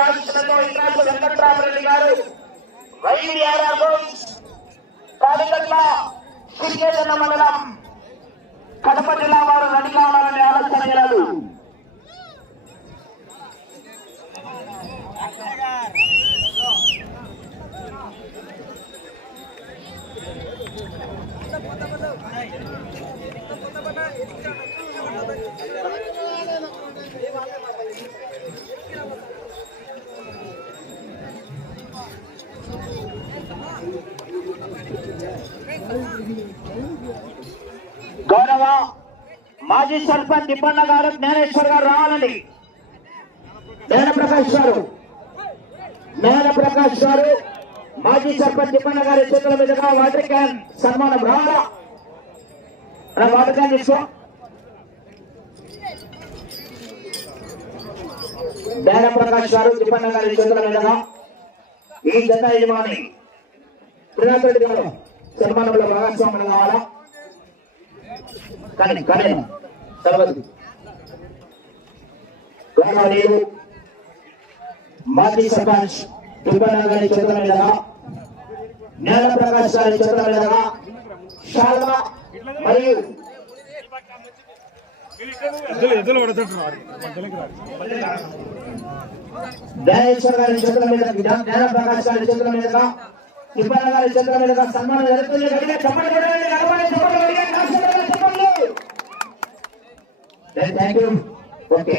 ఆలోచనతో ఇన్నాళ్ళు వెంకట్రామరెడ్డి గారు వైద్యారావు కాలికట్ల శ్రీకేతన మండలం కడప జిల్లా వారు రెడీ కావాలని ఆలోచనలు గౌరవ మాజీ సర్పంచ్ తిప్పన్న గారు జ్ఞానేశ్వర్ గారు రావాలండి. నేల ప్రకాష్ గారు. నేల ప్రకాష్ గారు మాజీ సర్పంచ్ తిప్పన్న గారి చేతుల మీదుగా వాటర్ క్యాన్ సన్మానం రావాలా? వాటర్ క్యాన్ తీసుకో. నేల ప్రకాష్ గారు తిప్పన్న గారి చేతుల మీదుగా ఈ జత యజమాని. ప్రియాంక రెడ్డి గారు. సన్మానంలో భాగస్వాములు కావాలా? కానీ కానీ తర్వాత గౌరవనీయులు మాజీ సర్పంచ్ దుబ్బన్న గారి చేతుల మీదుగా నేల ప్రకాష్ గారి చేతుల మీదుగా మరియు జ్ఞానేశ్వర్ గారి చేతుల మీద నేల ప్రకాష్ గారి చేతుల మీదుగా ఇబ్బంది గారి చేతుల మీదుగా సన్మానం జరుగుతుంది. గట్టిగా చెప్పండి కొట్టండి, గడపండి, చెప్పండి, చెప్పండి. Thank you. ఓకే.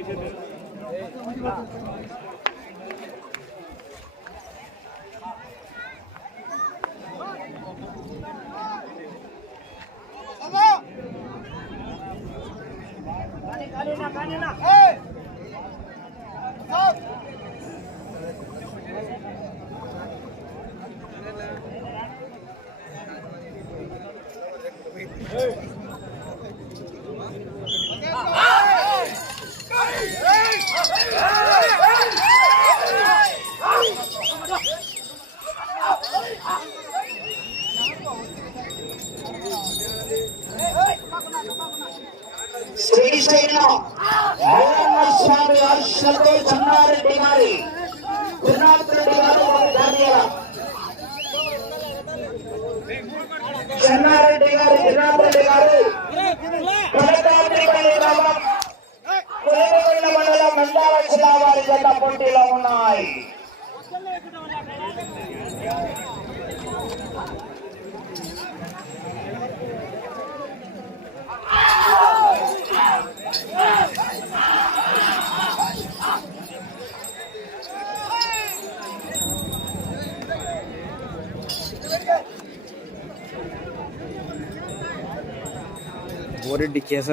శ్రీశైలం స్వామి ఆశలతో చెన్నారెడ్డి గారి గురునాథ్ రెడ్డి గారు చెన్నారెడ్డి గారు గురునాథ్ రెడ్డి గారు మండలం నంద్యాల జిల్లా వారి జత పోటీలో ఉన్నాయి. बोरे डिक्की ऐसा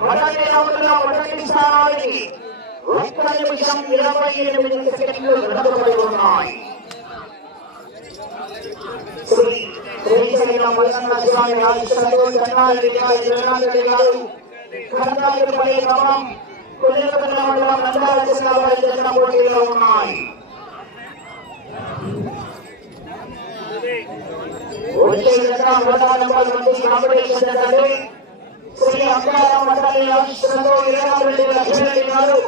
మొదటి రౌండ్లో మొదటి స్థానానికి ఒక్క నిమిషం ఇరవై ఎనిమిది సెకండ్లు వెనుకబడి ఉన్నాయి శ్రీశైలం మల్లన్న స్వామి ఆశీస్సులతో చెన్నారెడ్డి గారు జగన్నాథరెడ్డి గారు కర్ణాటకపల్లి గ్రామం కొల్లిపల్లి మండలం నంద్యాల జిల్లా వారి పోటీలో ఉన్నాయి. వచ్చే విధంగా కాంపిటీషన్ శ్రీ అంగారం మండలి ఆశీస్సులతో వీరనారెడ్డి లక్ష్మీరెడ్డి గారు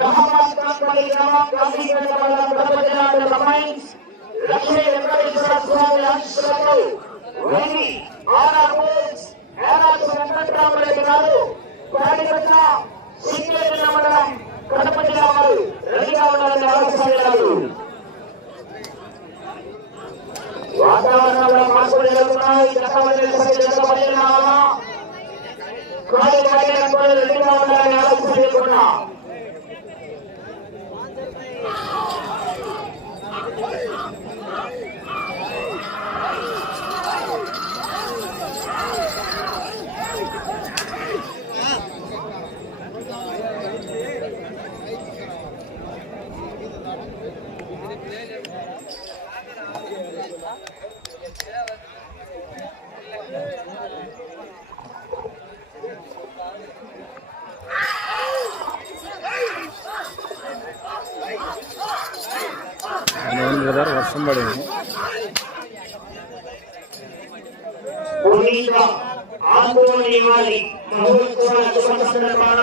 రహమత్ కంపల్లి గ్రామం కాశీపేట మండలం కడప జిల్లా లక్ష్మీ వెంకటేశ్వర స్వామి ఆర్ఆర్ గారు సింగేపల్లి మండలం కడప జిల్లా వారు రెడీగా ఉండాలని వాతావరణంలో మార్పులు జరుగుతున్నాయి. గతమైన జరగబడినామా కాలి పడినప్పుడు రెడీగా ఉండాలని ఆలోచిస్తున్నా వర్షం పడింది. ఆకారంలో ఆందోళన వారి మహోత్సవాల శుభ సందర్భాన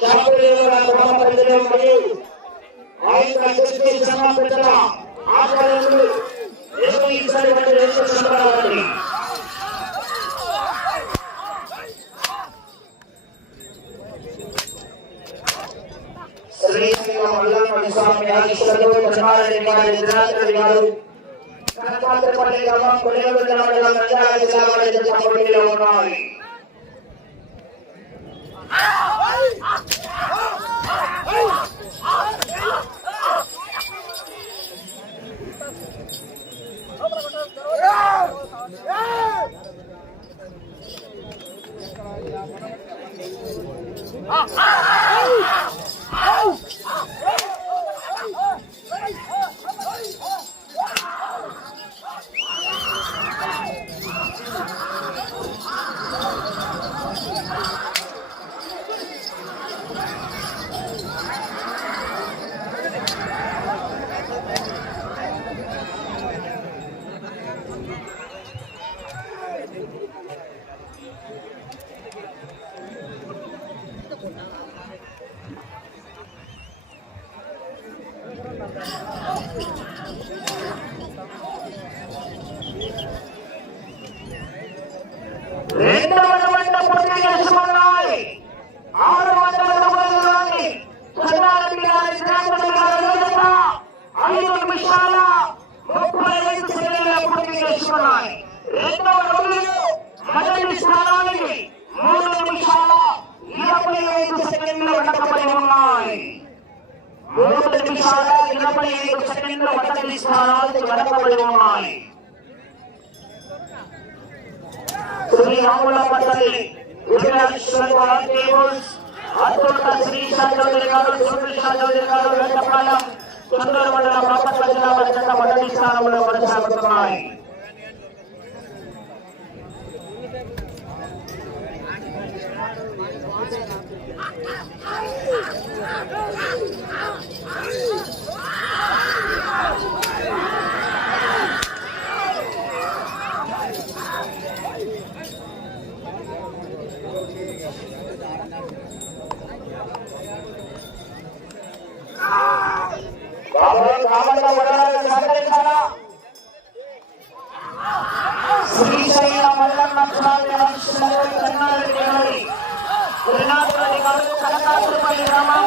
శాస్త్రీయ గ్రామ ప్రజలు మరియు ఆయన దృష్టి సమాపేతల ఆధ్వర్యంలో నిర్వహించినటువంటి రేపు సంబరాలని శ్రీశైలం మల్లన్న స్వామి ఆశీస్సులతో చెన్నారెడ్డి గారి జిల్లాధికారి గారు కనకాపల్లి గ్రామం కొల్లేరు జిల్లా మండలం నంద్యాల జిల్లా వారి జత పోటీలో ఉన్నాయి రెండవ రౌండ్ పూర్తి చేసుకున్నాయి ఆరు వందల రూపాయలలోని చెన్నారెడ్డి గారి శ్రీరాములు గారి జత ఐదు నిమిషాల ముప్పై ఐదు సెకండ్ల పూర్తి చేసుకున్నాయి రెండవ రౌండ్లో మొదటి స్థానానికి మూడు నిమిషాల ఇరవై ఐదు సెకండ్లు వెనకబడి ఉన్నాయి మూడు నిమిషాల ఇరవై ఐదు సెకండ్లు మొదటి స్థానానికి వెనకబడి ఉన్నాయి శ్రీ రాముల పట్టణి విజయేశ్వర టేబుల్స్ అతోట శ్రీ చౌదరి గారు సురేష్ చౌదరి గారు వెంకటపాలెం తొందర మండల బాపట్ల జిల్లా పరిషత్ మొదటి స్థానంలో కొనసాగుతున్నాయి. బాబు కామన్న వదలాలని సహకరించాలా శ్రీశైల మల్లన్న చెన్నారెడ్డి గారి గారు కనకాపురపల్లి గ్రామం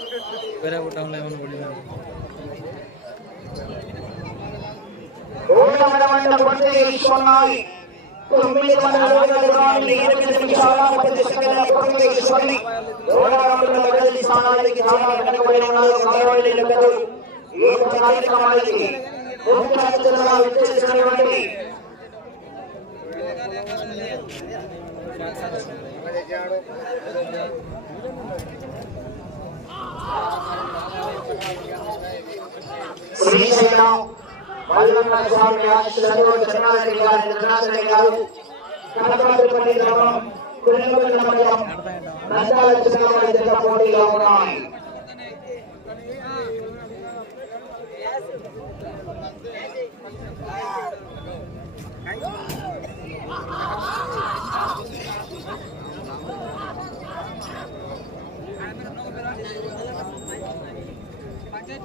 వేరే టౌన్లో ఏమైనా పడిందా మూడవ మండల పూర్తి చేసుకున్నాయి తొమ్మిది వందల రోజుల దూరాన్ని ఎనిమిది నిమిషాల పది సెకండ్ల పూర్తి చేసుకొని మూడవ మండల మొదటి స్థానానికి చాలా వెనకబడి ఉన్నారు కాయవల్లి పెద్దలు ఈ యొక్క కార్యక్రమానికి ముఖ్య అతిథులుగా విచ్చేసినటువంటి శ్రీశైలం మల్లన్న స్వామి ఆశీస్సులతో చెన్నారెడ్డి గారి నిద్రాశ్రయ గారు కనకాపల్లి గ్రామం మండలం నందాల చిన్నవారి ఉన్నాయి.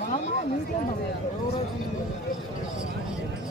మామ medium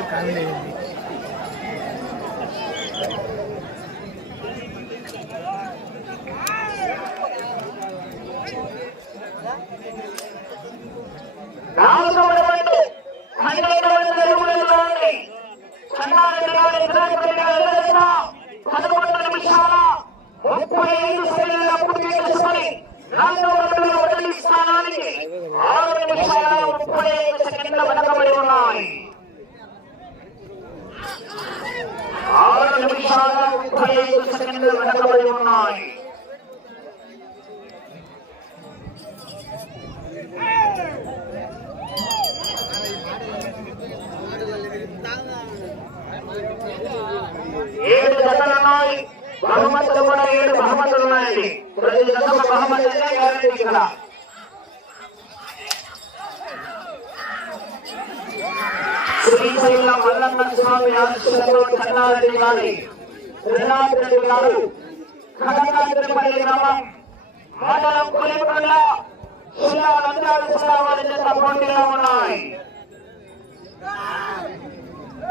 నాలుగవ ఏడు జతలున్నాయి బహుమతులు కూడా ఏడు బహుమతులు ఉన్నాయండి. ప్రతి జత బహుమతి గ్యారంటీ స్వామి ఆశీస్సులతో చెన్నారెడ్డి గారి రెడ్డి గారు గ్రామం మండలం జిల్లా జిల్లా వారి చేత పోటీలో ఉన్నాయి.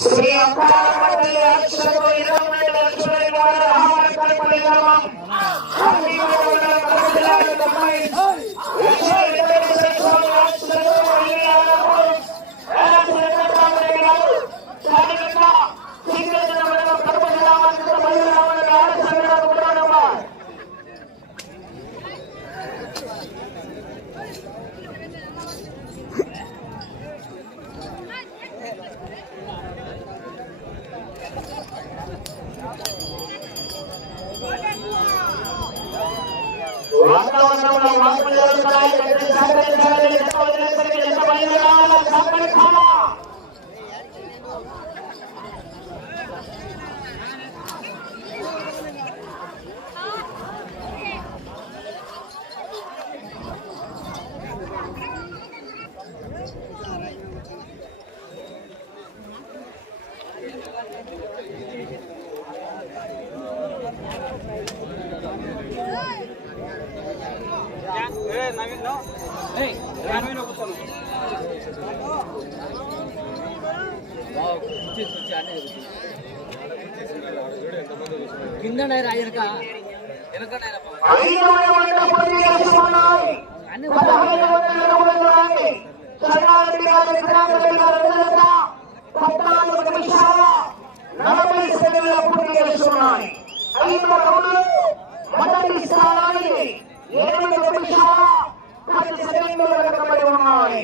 శ్రీ అంకారపల్లి అక్షరకు ఇరవై లక్షల ద్వారా రామకల్పల్లి గ్రామం హంపీపేట మండలం కడప జిల్లా తొంభై లక్షల ఇరవై లక్షల స్వామి అక్షరకు వెయ్యి ఆరు వేల వెంకటరామరెడ్డి గారు స్థానికంగా శ్రీకృష్ణ మండలం కడప జిల్లా మంత్రి బయలుదేరామని ఆరు సంఘటన కూడా నెంబర్ వాతావరణంలో మార్పులు జరుగుతున్నాయి ప్రతి సహకరించాలని ఎంత వదిలేసరికి ఎంత బయలుదేరాలా సహకరించాలా కింద వెనక వెనక ఐదు వందల పోటీ చేస్తున్నాయి పదహైదు వందల ఇరవై ఉన్నాయి చెన్నారెడ్డి గారి వినాయకుడి గారి ఎదుట పద్నాలుగు నిమిషాల నలభై సెకండ్ల పూర్తి చేస్తున్నాయి. ఐదు రౌండ్లు మొదటి స్థానానికి ఎనిమిది నిమిషాల పది సెకండ్లు వెనకబడి ఉన్నాయి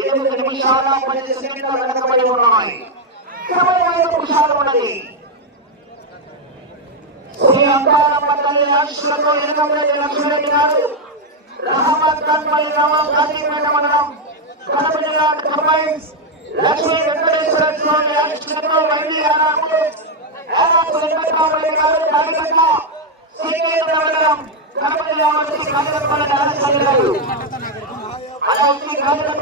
ఎనిమిది నిమిషాల పది సెకండ్లు వెనకబడి ఉన్నాయి ఇరవై ఐదు నిమిషాలు ఉన్నది శ్రీ అంకారమ్మ తల్లి ఆశీస్సులతో ఎనకమరెడ్డి గారు రహమత్ కన్మల్ గ్రామం గాంధీపేట మండలం కడప జిల్లా కంబైన్స్ లక్ష్మీ వెంకటేశ్వర స్వామి ఆశీస్సులతో వైద్య యానాములు యానాపు వెంకటరామరెడ్డి గారు కాలిగడ్డ శ్రీకేంద్ర మండలం కడప జిల్లా గారు అలా వచ్చి రావాలా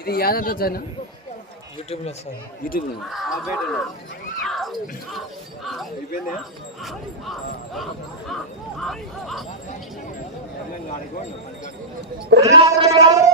ఇది యాదంతో వచ్చాను యూట్యూబ్లో వస్తుంది యూట్యూబ్లో. త్రినాథరెడ్డి గారు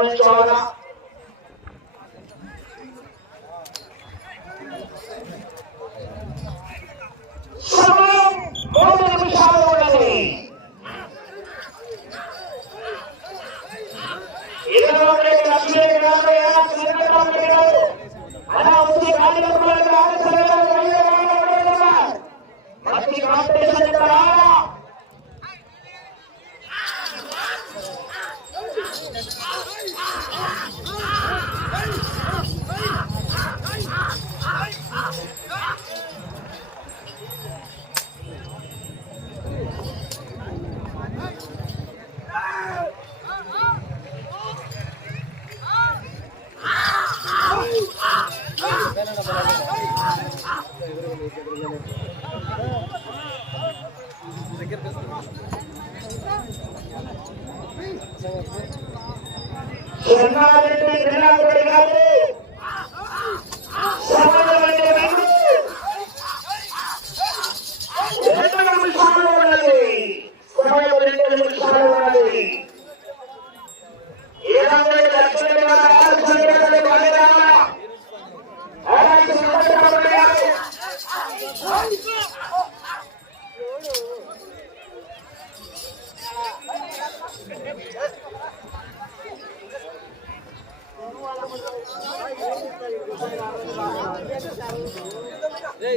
বললে চলবে না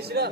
Shriram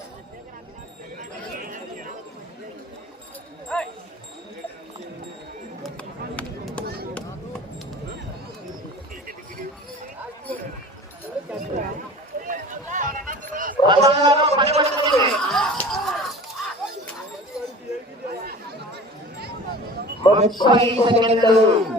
Mabait sa kanilang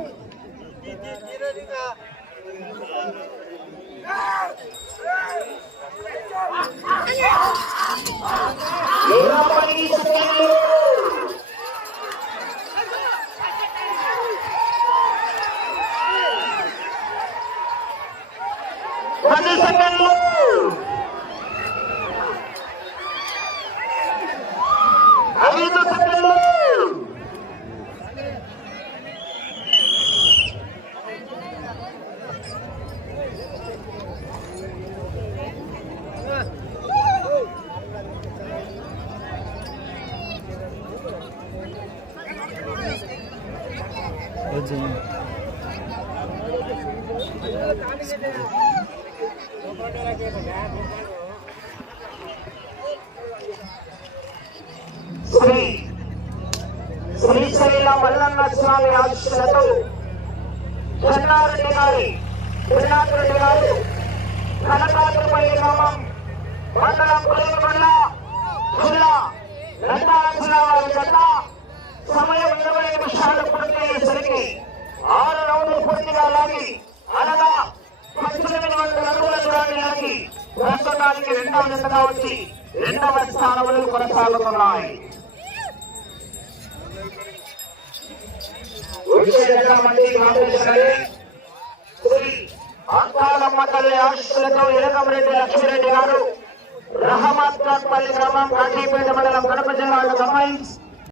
Srisaila Mallanna స్వామి ఆశీస్సులతో చెన్నారెడ్డి గారి శ్రీనాథరెడ్డి గారు కనకాతుపల్లి గ్రామం మండలం పులికొండ జిల్లా నందాల్సిన వారి జత సమయం ఇరవై నిమిషాలు పూర్తయ్యేసరికి ఆరు రౌండ్లు పూర్తిగా లాగి అనగా పద్దెనిమిది వందల అడుగుల దూరాన్ని లాగి ప్రస్తుతానికి రెండవ జతగా వచ్చి రెండవ స్థానంలో కొనసాగుతున్నాయి. విశేషంగా ఆశీస్సులతో ఎరగమరెడ్డి లక్ష్మీరెడ్డి గారు రహమత్పల్లి గ్రామం కాశీపేట మండలం కడప జిల్లా సంబంధించి